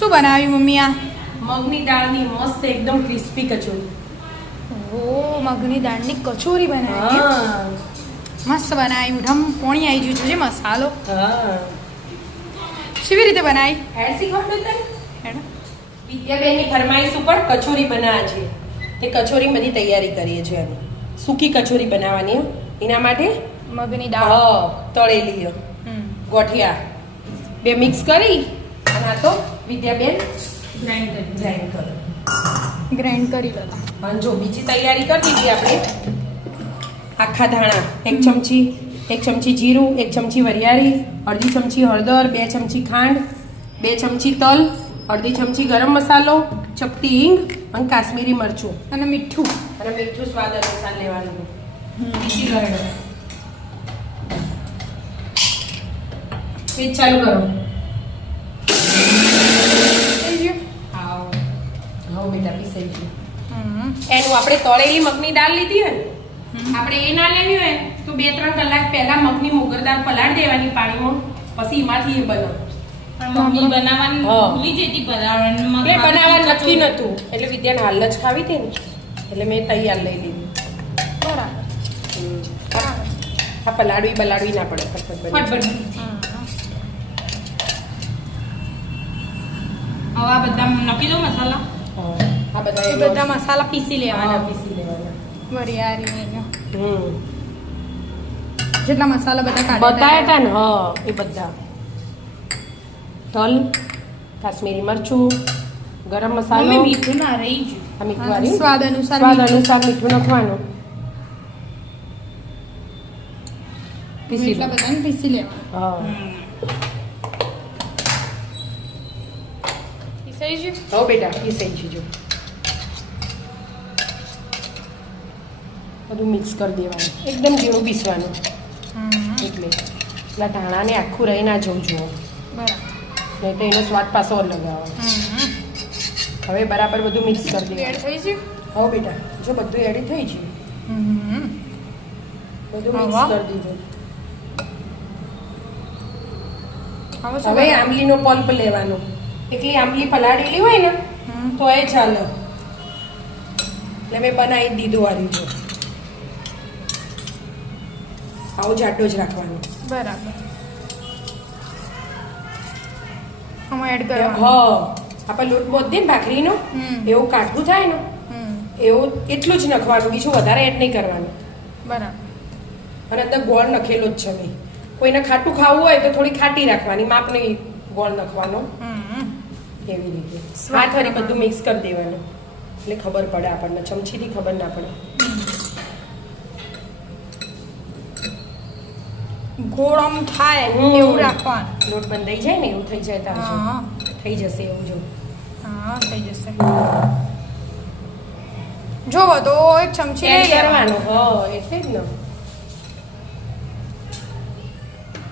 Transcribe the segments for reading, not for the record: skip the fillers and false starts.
શું બનાવ્યું મમ્મી આ? મગની દાળની મસ્ત એકદમ ક્રિસ્પી કચોરી. ઓ મગની દાળની કચોરી બનાવી. હા મસ્ત બનાવી. ઢમ પોણી આવી ગયું છે મસાલો. હા કેવી રીતે બનાવી? હેડ શીખવાડું તને. હેડો. વિદ્યાબેનની ફરમાઈશ ઉપર કચોરી બનાવે છે. તે કચોરી બધી તૈયારી કરીએ છીએ અમે. સૂકી કચોરી બનાવવાની હો. એના માટે મગની દાળ તળેલી ગોઠિયા બે મિક્સ કરી અને આ તો વિદ્યાબેન ગ્રાઇન્ડ કરો. ગ્રાઇન્ડ કરી લેતા. અને જો બીજી તૈયારી કરી દીધી આપણે. આખા ધાણા 1 ચમચી, 1 ચમચી જીરું, 1 ચમચી વરિયાળી, અડધી ચમચી હળદર, 2 ચમચી ખાંડ, 2 ચમચી તલ, અડધી ચમચી ગરમ મસાલો, ચપટી હિંગ અને કાશ્મીરી મરચું અને મીઠું. અને મીઠું સ્વાદ અનુસાર લેવાનું. બીજી ગરડ સ્વિચ ચાલુ કરો. થઈ ગયું? હા બેટા પીસાઈ ગયું. એનું આપણે તળેલી મગની દાળ લીધી હોય ને, આપણે એ ના લેવી હોય તો 2-3 કલાક પહેલા મગની મોગર દાળ પલાળ દેવાની પાણીમાં, પછી એમાંથી એ બનાવ. મમ્મી બનાવવાની ભૂલી જતી બનાવવાનું નક્કી નતું એટલે વિદ્યાને હાલ જ ખાવી હતી ને એટલે મેં તૈયાર લઈ લીધી. બરાબર. આ પલાળવી ના પડે ફટફટ બની. હવે આ બધા નાખી દો મસાલા. આ એ બધા મસાલા પીસી લેવાના. પીસી લેવાના. વરિયાળી જેટલા મસાલા બધા બતાયા હતા ને એ બધા તલ, કાશ્મીરી મરચું, ગરમ મસાલો, મીઠું ના રહી ગયું. આ મીઠું વાળી સ્વાદ અનુસાર મીઠું નાખવાનું. પીસી એટલા બધાને પીસી લેવાના. પીસાઈ ગયું? હા બેટા પીસાઈ છે. જો બધું મિક્સ કરી દેવાનું, એકદમ ઝીણું પીસવાનું. એટલે એટલા ધાણાને આખું રહી ના જવું જુઓ, બરાબર. નહીં તો એનો સ્વાદ પાછો લગાવવાનો. હવે બરાબર બધું મિક્સ કરી દેવાનું. એડ થઈ ગયું? હા બેટા જો બધું એડ થઈ ગયું. બધું મિક્સ કરી દીધું. હવે આંબલીનો પલ્પ લેવાનો. એટલી આંબલી પલાળેલી હોય ને તો એ ચાલે. એટલે મેં બનાવી દીધું આ રીતે. આવો જાડો જ રાખવાનો. બરાબર. આમાં એડ કરવાનું. આપણે લોટ બોધીએ ને ભાખરીનો એવું કાઢવું થાય ને એવું એટલું જ નાખવાનું, બીજું વધારે એડ નહીં કરવાનું. બરાબર. અને અંદર ગોળ નખેલો જ છે મેં. કોઈને ખાટું ખાવું હોય તો થોડી ખાટી રાખવાની, માપ નહીં ગોળ નાખવાનો. એવી રીતે હાથ વળી બધું મિક્સ કરી દેવાનું એટલે ખબર પડે આપણને, ચમચીથી ખબર ના પડે. ગોળ આમ થાય એવું રાખવાનું. લોટ બંધાઈ જાય ને એવું થઈ જાય તાર થઈ જશે એવું. જો થઈ જશે. જોવો તો એક ચમચી લઈ કરવાનું. એટલે જ ને.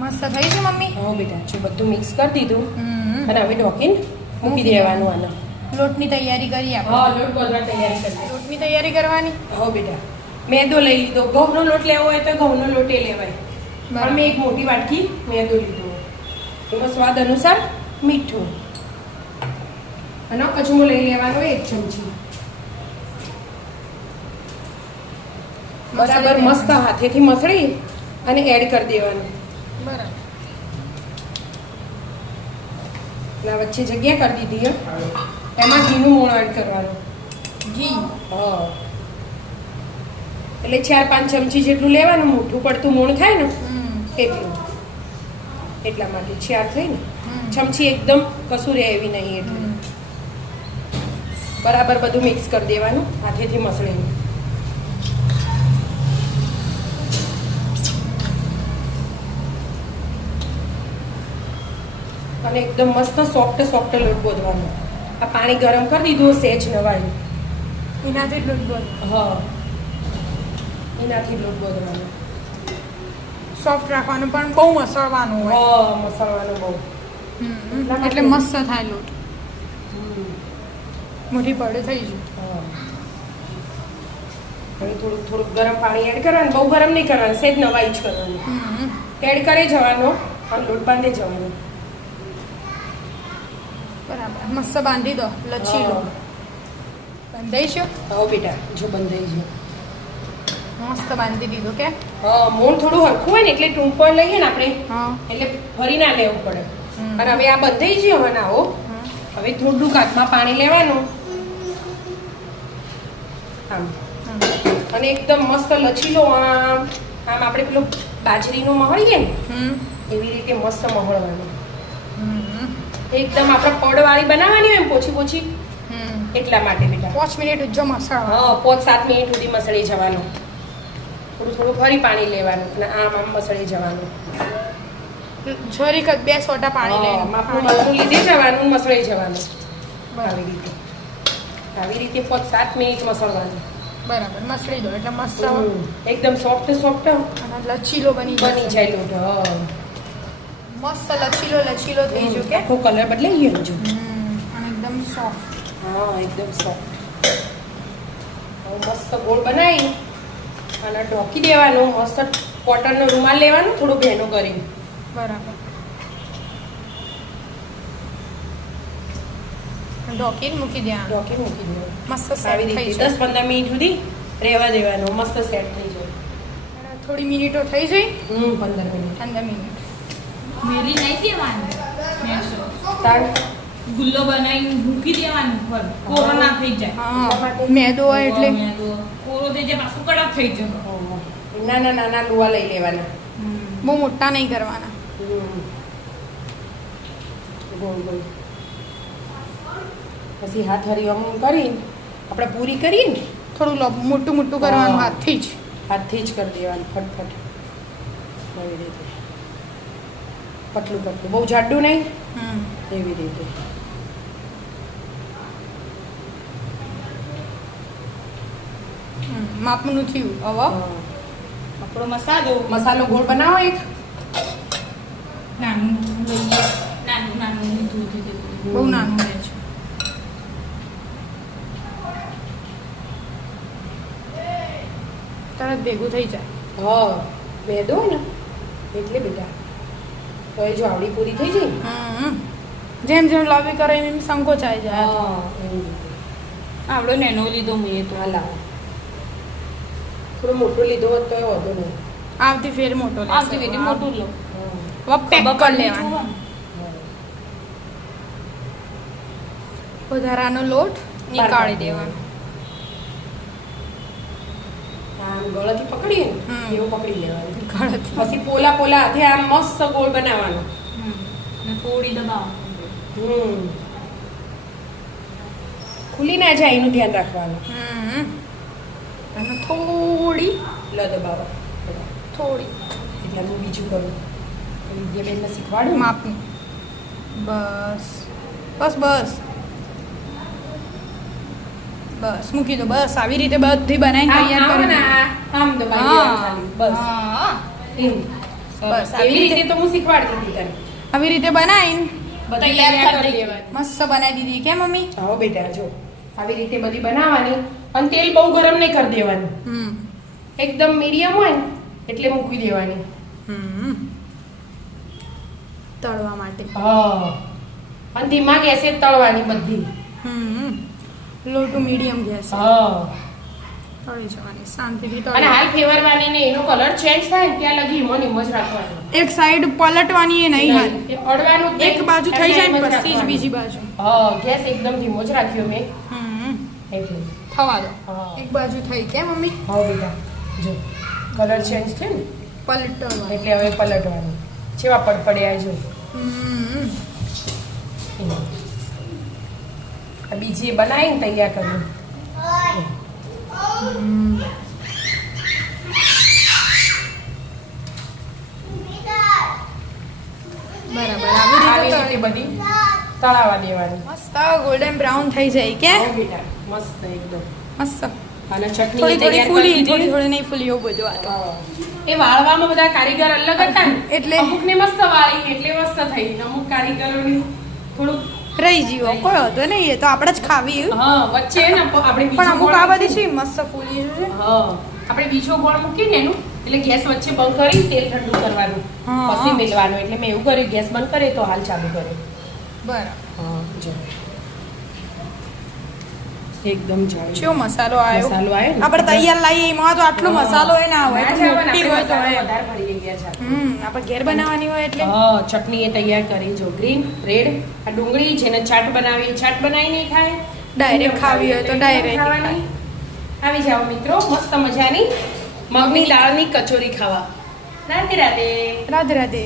મસ્ત થઈ છે મમ્મી. હા બેટા જો બધું મિક્સ કરી દીધું અને હવે ઢોકીને મૂકી દેવાનું. આને લોટની તૈયારી કરી આપણે. લોટ બોલવા તૈયારી કરી. લોટની તૈયારી કરવાની. હા બેટા મેદો લઈ લીધો. ઘઉંનો લોટ લેવો હોય તો ઘઉંનો લોટ લેવાય. પણ મેં એક મોટી વાટકી મેદો લીધો. એમાં સ્વાદ અનુસાર મીઠું અને અજમો લઈ લેવાનો 1 ચમચી. બરાબર મસ્ત હાથેથી મસળી અને એડ કરી દેવાનું. બરાબર. વચ્ચે જગ્યા કરી દીધી. એમાં ઘીનું મોણ એડ કરવાનું. ઘી એટલે 4-5 ચમચી જેટલું લેવાનું. મોટું પડતું મોણ થાય ને એટલું. એટલા માટે 4 થઈ ને ચમચી એકદમ કશું રહે એવી નહીં. એટલે બરાબર બધું મિક્સ કરી દેવાનું હાથેથી મસળીને. અને એકદમ મસ્ત સોફ્ટ લોટ બોધવાનો. આ પાણી ગરમ કરી દીધું સેજ નવાયું એનાથી લોટ બોલ. એનાથી લોટ બોધવાનો. સોફ્ટ રાખવાનું પણ બહુ મસળવાનું હોય. મસળવાનું બહુ. એટલે મસ્ત થાય લોટ. મોટી પડે થઈ ગયું. હવે થોડુંક ગરમ પાણી એડ કરવાનું. બહુ ગરમ નહીં કરવાનું, સેજ નવાઈ જ કરવાનું. એડ કરી જવાનો અને લોટ બાંધી જવાનો. બરાબર મસ્ત બાંધી દો લચીલો બંધાઈ છે હા બેટા જો બંધાઈ ગયો મસ્ત બાંધી દીધું કે હા મોણ થોડું હરખું હોય ને એટલે ટૂંકો લઈએ ને આપણે હા એટલે ફરી ના લેવું પડે હમ. અને હવે આ બંધાઈ ગયો હવે ના હો હવે થોડું હાથમાં પાણી લેવાનું આમ અને એકદમ મસ્ત લચીલો આમ આમ આપણે પેલું બાજરીનું મહળીએ ને એવી રીતે મસ્ત મહળવાનું એકદમ આપણે પડવાળી બનાવવાની હોય એમ પોછી પોછી એટલા માટે બેટા 5 મિનિટ ઉજ્જો મસાલો હા 5-7 મિનિટ સુધી મસળી જવાનું થોડું થોડું ફરી પાણી લેવાનું અને આમ આમ મસળી જવાનું જરીક જ 2 સોટા પાણી લઈને માપનું મસળું લીધે જવાનું મસળી જવાનું આવી રીતે 5-7 મિનિટ મસળવાનું બરાબર મસળી દો એટલે મસ્ત એકદમ સોફ્ટ સોફ્ટ અને લચીલો બની જાય લોટ હા મસ્ત લચીલો થઈ ગયો કે આખો કલર બદલાઈ ગયો જો અને એકદમ સોફ્ટ હા એકદમ સોફ્ટ હવે મસ્ત ગોળ બનાવી અને ઢોકી દેવાનું મસ્ત કોટનનો રૂમાલ લેવાનું થોડું ભેનું કરીને બરાબર ઢોકીને મૂકી દેવાનું ઢોકી મૂકી દેવાનું મસ્ત આવી સેટ થઈ રીતે જાય 10-15 મિનિટ સુધી રહેવા દેવાનું મસ્ત સેટ થઈ જાય અને થોડી મિનિટો થઈ જઈ 15 મિનિટ 15 મિનિટ મેરી નહીં દેવાની મેસો તાર ગુલ્લો બનાવીને મૂકી દેવાનું પર કોરોના થઈ જાય હા મેદો હોય એટલે કોરો થઈ જાય પાછું કડક થઈ જાય નાના નાના લુવા લઈ લેવાના બહુ મોટા નહીં કરવાના ગોળ ગોળ પછી હાથ હરિયમ કરીને આપણે પૂરી કરીએ ને થોડું મોટું મોટું કરવાનું હાથથી જ હાથથી જ કરી દેવાનું ફટફટ એવી રીતે પતલું પતલું બહુ જાડું નહીં એવી રીતે માપનું થયું હવે આપણો મસાલો મસાલો ગોળ બનાવો એક નાનું લઈએ નાનું નાનું લીધું છે બહુ નાનું રહે છે તરત ભેગું થઈ જાય હા મેદો હોય ને એટલે બેટા તો એ જો આવડી પૂરી થઈ જાય જેમ જેમ લોબી કરે એમ સંકોચાઈ જાય હા એવી રીતે આપણો નેનો લીધો મેં તો હાલા થોડું મોટું લીધો હોત તો એ વધુ નહીં આવતી ફેર મોટો લેશે. આવતી વેટી મોટું લો હવે પેક કરી લેવાનું વધારાનો લોટ નીકાળી દેવાનો આમ ગળાથી પકડીએ ને એવું પકડી લેવાનું ગળાથી પછી પોલા પોલા હાથે આમ મસ્ત ગોળ બનાવવાનો ને થોડી દબાવો ખુલી ના જાય એનું ધ્યાન રાખવાનું અને થોડી લ દબાવો થોડી એટલે હું બીજું કરું વિદ્યાબેનને શીખવાડું માપની બસ બસ બસ બસ મૂકી દો બસ આવી રીતે બધી બનાવીને તૈયાર કરી આમ દબાવી દેવાનું ખાલી. બસ હા એમ. બસ એવી રીતે તો હું શીખવાડતી હતી તને આવી રીતે બનાવીને બધી તૈયાર તૈયાર કરી કરી લેવાની મસ્ત બનાવી દીધી કે મમ્મી હા બેટા જો આવી રીતે બધી બનાવવાની અને તેલ બહુ ગરમ નહીં કરી દેવાનું એકદમ મીડિયમ હોય ને એટલે મૂકી દેવાની તળવા માટે હા અને ધીમા ગેસે જ તળવાની બધી લો ટુ મીડિયમ ગેસ હા તળી જવાની શાંતિથી અને તળી હાલ ફેવરવાની ને એનો કલર ચેન્જ થાય ને ત્યાં લગી હિમો નિમો જ રાખવાનો એક સાઈડ પલટવાની એ નહીં હાલ એ અડવાનું જ એક બાજુ થઈ જાય ને એમ જ પછી જ રાખવાનું. બીજી બાજુ હા ગેસ એકદમ ધીમો જ રાખ્યો મેં એટલે થવા દો હા. એક બાજુ થઈ કે મમ્મી હા બેટા જો કલર ચેન્જ થયો ને પલટવા એટલે હવે પલટવાનું જેવા પડપડ્યા જો આ બીજી એ બનાવીને તૈયાર કર્યું બરાબર આવી આવી રીતે રીતે બધી તળાવા દેવાની મસ્ત ગોલ્ડન બ્રાઉન થઈ જાય કે હા બેટા મસ્ત એકદમ મસ્ત અને ચટણી થોડી થોડી તૈયાર ફૂલી કરી થોડી દીધી. થોડી નહીં ફૂલી એવું બધું આ હા. એ વાળવામાં બધા કારીગર અલગ હતા ને એટલે અમુકને મસ્ત વાળી એટલે મસ્ત થઈ ને અમુક કારીગરોની થોડુંક રહી જીવો કોઈ હતો નહીં એ તો આપણે જ ખાવી હા વચ્ચે ને આપણે પણ બીજો અમુક ગોળ આ બધી છે મસ્ત ફૂલી છે હા આપણે બીજો ગોળ મૂકીને એનું એટલે ગેસ વચ્ચે બંધ કરી તેલ ઠંડુ કરવાનું હા. પછી મેળવાનું એટલે મેં એવું કર્યું ગેસ બંધ કરે તો હાલ ચાલુ કર્યું બરાબર હા જો એકદમ જાડું શું મસાલો આવ્યો મસાલો આવ્યો ને? આપણે તૈયાર લાવીએ એમાં તો આટલો મસાલો હોય ના હોય ના તો જ આવે ને, મોટી હોય તો આપણે હોય. મસાલો વધારે ભરી ગયા છે આપણે ઘેર બનાવવાની હોય એટલે હા ચટણી એ તૈયાર કરી જો ગ્રીન રેડ આ ડુંગળી જેને ચાટ બનાવી ચાટ બનાવી નહીં ખાય Direct ખાવી હોય તો direct ખાવાની. આવી જાઓ મિત્રો મસ્ત મજાની મગની દાળની કચોરી ખાવા રાધે રાધે રાધે રાધે